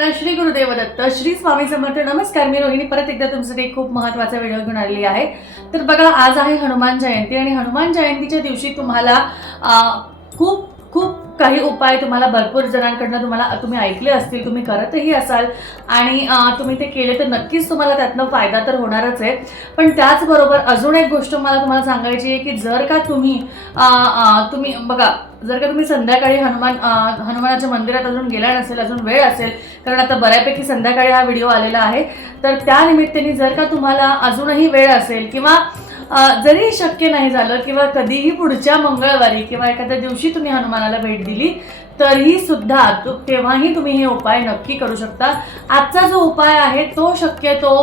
सर्वांना श्री गुरुदेव दत्त श्री स्वामी समर्थ. नमस्कार मी रोहिणी. परत एकदा तुमच्यासाठी एक खूप महत्त्वाचा व्हिडिओ घेऊन आलेली आहे. तर बघा आज आहे हनुमान जयंती आणि हनुमान जयंतीच्या दिवशी तुम्हाला खूप काही उपाय तुम्हाला भरपूर जणांकडनं तुम्हाला तुम्ही ऐकले असतील तुम्ही करतही असाल आणि तुम्ही ते केले तर नक्कीच तुम्हाला त्यातनं फायदा तर होणारच आहे. पण त्याचबरोबर अजून एक गोष्ट मला तुम्हाला सांगायची आहे की जर का तुम्ही तुम्ही बघा जर का तुम्ही संध्याकाळी हनुमान हनुमानाच्या मंदिरात अजून गेला नसेल अजून वेळ असेल कारण आता बऱ्यापैकी संध्याकाळी हा व्हिडिओ आलेला आहे तर त्या निमित्ताने जर का तुम्हाला अजूनही वेळ असेल किंवा जरी शक्य नाही झालं किंवा कधीही पुढच्या मंगळवारी किंवा एखाद्या दिवशी तुम्ही हनुमानाला भेट दिली तरीही सुद्धा तेव्हाही तुम्ही हे उपाय नक्की करू शकता. आजचा जो उपाय आहे तो शक्यतो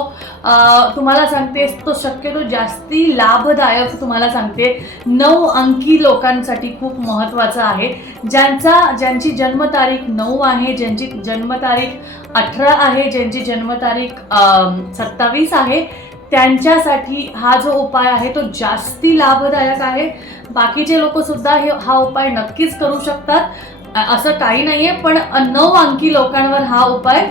तुम्हाला सांगते तो शक्यतो जास्ती लाभदायक तुम्हाला सांगते. नऊ अंकी लोकांसाठी खूप महत्त्वाचा आहे. ज्यांचा ज्यांची जन्मतारीख नऊ आहे ज्यांची जन्मतारीख अठरा आहे ज्यांची जन्मतारीख सत्तावीस आहे त्यांच्यासाठी हा जो उपाय आहे तो जास्ती लाभदायक आहे. बाकीचे लोकसुद्धा हे हा उपाय नक्कीच करू शकतात. असं काही नाही आहे पण नऊ अंकी लोकांवर हा उपाय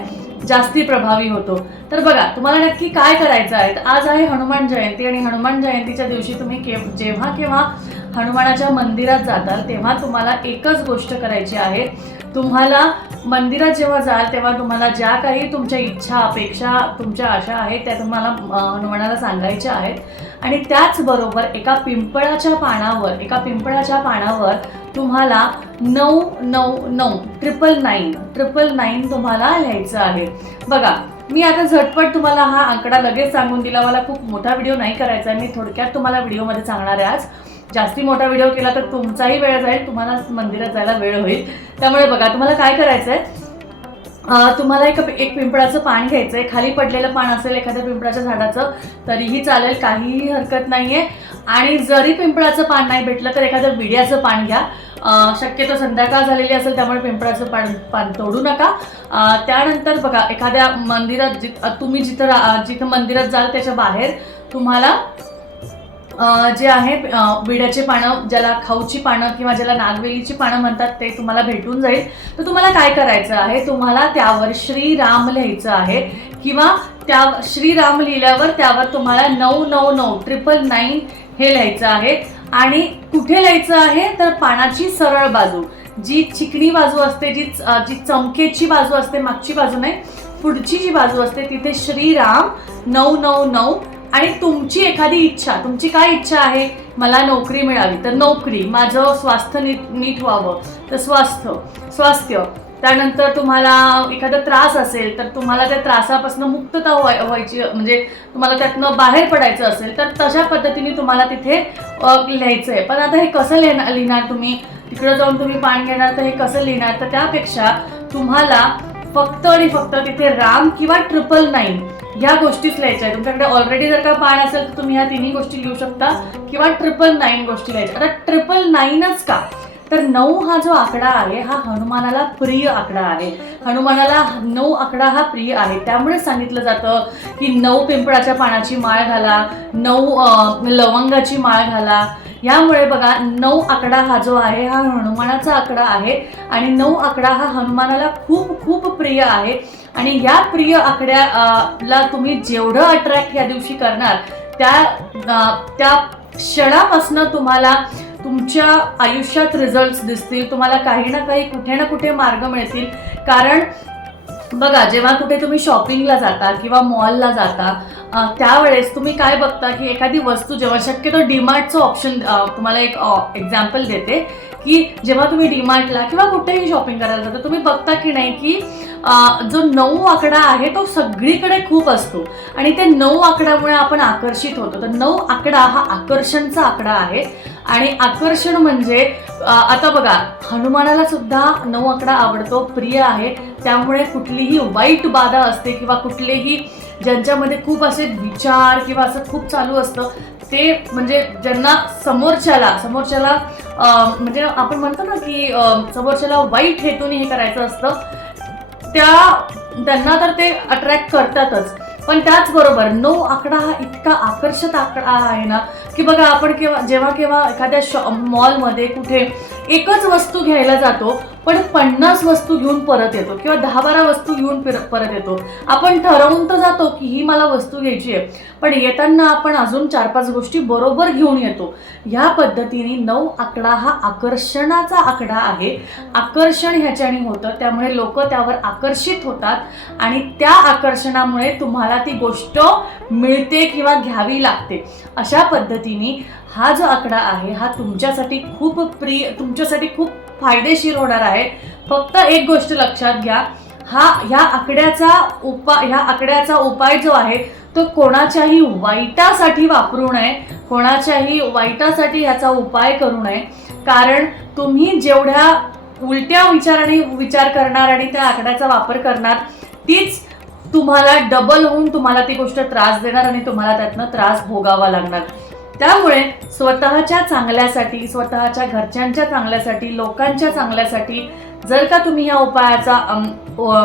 जास्ती प्रभावी होतो. तर बघा तुम्हाला नक्की काय करायचं आहे? आज आहे हनुमान जयंती आणि हनुमान जयंतीच्या दिवशी तुम्ही केव जेव्हा केव्हा हनुमानाच्या मंदिरात जाताल तेव्हा तुम्हाला एकच गोष्ट करायची आहे. तुम्हाला मंदिरात जेव्हा जाल तेव्हा तुम्हाला ज्या काही तुमच्या इच्छा अपेक्षा तुमच्या आशा आहेत त्या तुम्हाला हनुमानाला सांगायच्या आहेत. आणि त्याचबरोबर एका पिंपळाच्या पानावर एका पिंपळाच्या पानावर तुम्हाला नऊ नऊ नऊ ट्रिपल नाईन ट्रिपल नाईन तुम्हाला लिहायचं आहे. बघा मी आता झटपट तुम्हाला हा आकडा लगेच सांगून दिला. मला खूप मोठा व्हिडिओ नाही करायचा आहे. मी थोडक्यात तुम्हाला व्हिडिओमध्ये सांगणार आहे आज. जास्ती मोठा व्हिडिओ केला तर तुमचाही वेळ जाईल तुम्हाला मंदिरात जायला वेळ होईल. त्यामुळे बघा तुम्हाला काय करायचं आहे तुम्हाला एक एक पिंपळाचं पान घ्यायचं आहे खाली पडलेलं पान असेल एखाद्या पिंपळाच्या झाडाचं तरीही चालेल काहीही हरकत नाही आहे आणि जरी पिंपळाचं पान नाही भेटलं तर एखादं विड्याचं पान घ्या. शक्यतो संध्याकाळ झालेली असेल त्यामुळे पिंपळाचं पान पान तोडू नका. त्यानंतर बघा एखाद्या मंदिरात जिथ तुम्ही जिथं जिथं मंदिरात जाल त्याच्या बाहेर तुम्हाला जे आहे अं, विड्याचे पानं ज्याला खाऊची पानं किंवा ज्याला नागवेलीची पानं म्हणतात ते तुम्हाला भेटून जाईल. तर तुम्हाला काय करायचं आहे? तुम्हाला त्यावर श्रीराम लिहायचं आहे किंवा त्या श्रीराम लिहिल्यावर त्यावर तुम्हाला नऊ नऊ नऊ ट्रिपल नाईन हे लिहायचं आहे. आणि कुठे लिहायचं आहे? तर पानाची सरळ बाजू. जी चिकणी बाजू असते जी जी चमकेची बाजू असते मागची बाजू नाही पुढची जी बाजू असते तिथे श्रीराम नऊ नऊ नऊ आणि तुमची एखादी इच्छा तुमची काय इच्छा आहे? मला नोकरी मिळावी तर नोकरी माझं स्वास्थ्य नीट नीट व्हावं. तर स्वास्थ्य स्वास्थ्य. त्यानंतर तुम्हाला एखादा त्रास असेल तर तुम्हाला त्या त्रासापासून मुक्तता व्हाय व्हायची म्हणजे तुम्हाला त्यातनं बाहेर पडायचं असेल तर तशा पद्धतीने तुम्हाला तिथे लिहायचं आहे पण आता हे कसं लिहिणार लिहिणार तुम्ही? तिकडं जाऊन तुम्ही पान घेणार तर हे कसं लिहिणार? तर त्यापेक्षा तुम्हाला फक्त आणि फक्त तिथे राम किंवा ट्रिपल नाईन ह्या गोष्टीच लिहायच्या आहेत. तुमच्याकडे ऑलरेडी जर का पान असेल तर तुम्ही ह्या तिन्ही गोष्टी लिहू शकता. किंवा ट्रिपल नाईन गोष्टी लिहायच्या. आता ट्रिपल नाईनच का? तर नऊ हा जो आकडा आहे हा हनुमानाला प्रिय आकडा आहे. हनुमानाला नऊ आकडा हा प्रिय आहे. त्यामुळे सांगितलं जातं की नऊ पिंपळाच्या पानाची माळ घाला नऊ लवंगाची माळ घाला यामुळे बघा नऊ आकडा हा जो आहे हा हनुमानाचा आकडा आहे आणि नऊ आकडा हा हनुमानाला खूप खूप प्रिय आहे. आणि या प्रिय आकड्याला तुम्ही जेवढं अट्रॅक्ट या दिवशी करणार त्या त्या क्षणापासनं तुम्हाला तुमच्या आयुष्यात रिझल्ट दिसतील तुम्हाला काही ना काही कुठे ना कुठे मार्ग मिळतील. कारण बघा जेव्हा कुठे तुम्ही शॉपिंगला जाता किंवा मॉलला जाता त्यावेळेस तुम्ही काय बघता की एखादी वस्तू जेव्हा शक्यतो डीमार्टचं ऑप्शन तुम्हाला एक एक्झाम्पल देते की जेव्हा तुम्ही डीमार्टला किंवा कुठेही शॉपिंग करायला जाता तुम्ही बघता की नाही की जो नऊ आकडा आहे तो सगळीकडे खूप असतो. आणि ते नऊ आकड्यामुळे आपण आकर्षित होतो. तर नऊ आकडा हा आकर्षणचा आकडा आहे. आणि आकर्षण म्हणजे आता बघा हनुमानाला सुद्धा नऊ आकडा आवडतो प्रिय आहे. त्यामुळे कुठलीही वाईट बाधा असते किंवा कुठलेही ज्यांच्यामध्ये खूप असे विचार किंवा असं खूप चालू असतं ते म्हणजे ज्यांना समोरच्याला समोरच्याला म्हणजे आपण म्हणतो ना की समोरच्याला वाईट हेतूने हे करायचं असतं त्या त्यांना तर ते अट्रॅक्ट करतातच. पण त्याचबरोबर नऊ आकडा हा इतका आकर्षक आकडा आहे ना की बघा आपण केव्हा जेव्हा केव्हा एखाद्या शॉ मॉलमध्ये कुठे एकच वस्तू घ्यायला जातो पण पन्नास वस्तू घेऊन परत येतो किंवा दहा बारा वस्तू घेऊन फिर- परत येतो. आपण ठरवून तर जातो की ही मला वस्तू घ्यायची आहे. पण येताना आपण अजून चार पाच गोष्टी बरोबर घेऊन येतो. ह्या पद्धतीने नऊ आकडा हा आकर्षणाचा आकडा आहे. आकर्षण ह्याच्याने होतं त्यामुळे लोक त्यावर आकर्षित होतात. आणि त्या आकर्षणामुळे तुम्हाला ती गोष्ट मिळते किंवा घ्यावी लागते. अशा पद्धतीने हा जो आकडा आहे हा तुमच्यासाठी खूप प्रिय तुमच्यासाठी खूप फायदेशीर होणार आहे. फक्त एक गोष्ट लक्षात घ्या हा ह्या आकड्याचा उपाय ह्या आकड्याचा उपाय जो आहे तो कोणाच्याही वाईटासाठी वापरू नये कोणाच्याही वाईटासाठी ह्याचा उपाय करू नये. कारण तुम्ही जेवढ्या उलट्या विचाराने विचार करणार आणि त्या आकड्याचा वापर करणार तीच तुम्हाला डबल होऊन तुम्हाला ती गोष्ट त्रास देणार आणि तुम्हाला त्यातनं त्रास भोगावा लागणार. त्यामुळे स्वतःच्या चांगल्यासाठी स्वतःच्या घरच्यांच्या चांगल्यासाठी लोकांच्या चांगल्यासाठी जर का तुम्ही ह्या उपायाचा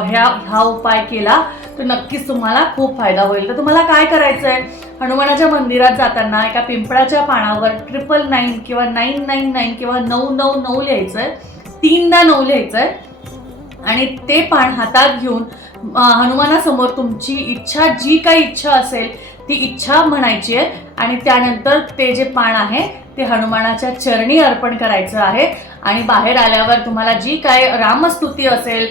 ह्या हा उपाय केला तर नक्कीच तुम्हाला खूप फायदा होईल. तर तुम्हाला काय करायचं आहे हनुमानाच्या मंदिरात जाताना एका पिंपळाच्या पानावर ट्रिपल नाईन किंवा नाईन नाईन नाईन किंवा नऊ नऊ नऊ लिहायचं आहे तीनदा नऊ लिहायचं आहे आणि ते पान हातात घेऊन हनुमानासमोर तुमची इच्छा जी काही इच्छा असेल ती इच्छा म्हणायची आहे. आणि त्यानंतर ते जे पान आहे ते हनुमानाच्या चरणी अर्पण करायचं आहे. आणि बाहेर आल्यावर तुम्हाला जी काय रामस्तुती असेल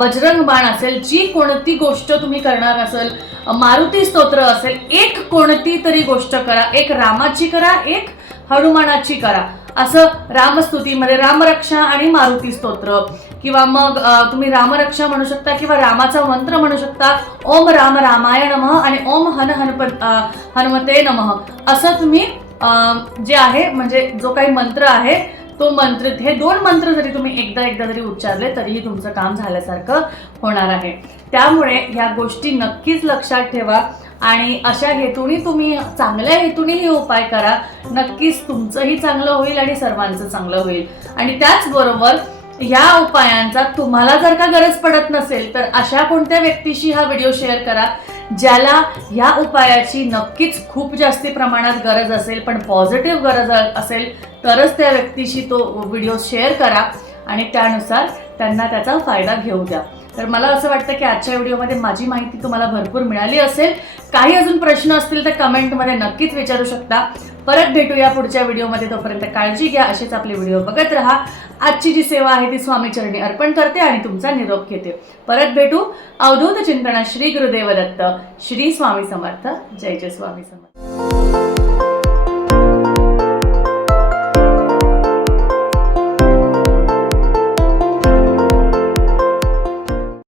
बजरंग बाण असेल जी कोणती गोष्ट तुम्ही करणार असेल मारुती स्तोत्र असेल एक कोणती तरी गोष्ट करा. एक रामाची करा एक हनुमानाची करा. असं रामस्तुतीमध्ये रामरक्षा आणि मारुती स्तोत्र. किंवा मग तुम्ही रामरक्षा म्हणू शकता किंवा रामाचा मंत्र म्हणू शकता. ओम राम रामाय नम आणि ओम हन हनप हनुमते नमः. असं तुम्ही जे आहे म्हणजे जो काही मंत्र आहे तो मंत्र हे दोन मंत्र जरी तुम्ही एकदा एकदा जरी उच्चारले तरीही तुमचं काम झाल्यासारखं होणार आहे. त्यामुळे ह्या गोष्टी नक्कीच लक्षात ठेवा आणि अशा हेतूने तुम्ही चांगल्या हेतूने हे उपाय करा. नक्कीच तुमचंही चांगलं होईल आणि सर्वांचं चांगलं होईल. आणि त्याचबरोबर या उपायांचा तुम्हाला जर का गरज पडत नसेल तर अशा कोणत्या व्यक्तीशी हा व्हिडिओ शेअर करा ज्याला ह्या उपायाची नक्कीच खूप जास्ती प्रमाणात गरज असेल पण पॉझिटिव्ह गरज असेल तरच त्या व्यक्तीशी तो व्हिडिओ शेअर करा आणि त्यानुसार त्यांना त्याचा फायदा घेऊ द्या. तर मला असं वाटतं की आजच्या व्हिडिओमध्ये माझी माहिती तुम्हाला भरपूर मिळाली असेल. काही अजून प्रश्न असतील तर कमेंटमध्ये नक्कीच विचारू शकता. परत भेटूया पुढच्या व्हिडिओमध्ये. तोपर्यंत काळजी घ्या. असेच आपले व्हिडिओ बघत राहा. आजची जी सेवा आहे ती स्वामी चरणी अर्पण करते आणि तुमचा निरोप घेते. परत भेटू अवधूत चिंतना श्री गुरुदेव दत्त. श्री स्वामी समर्थ. जय जय स्वामी समर्थ.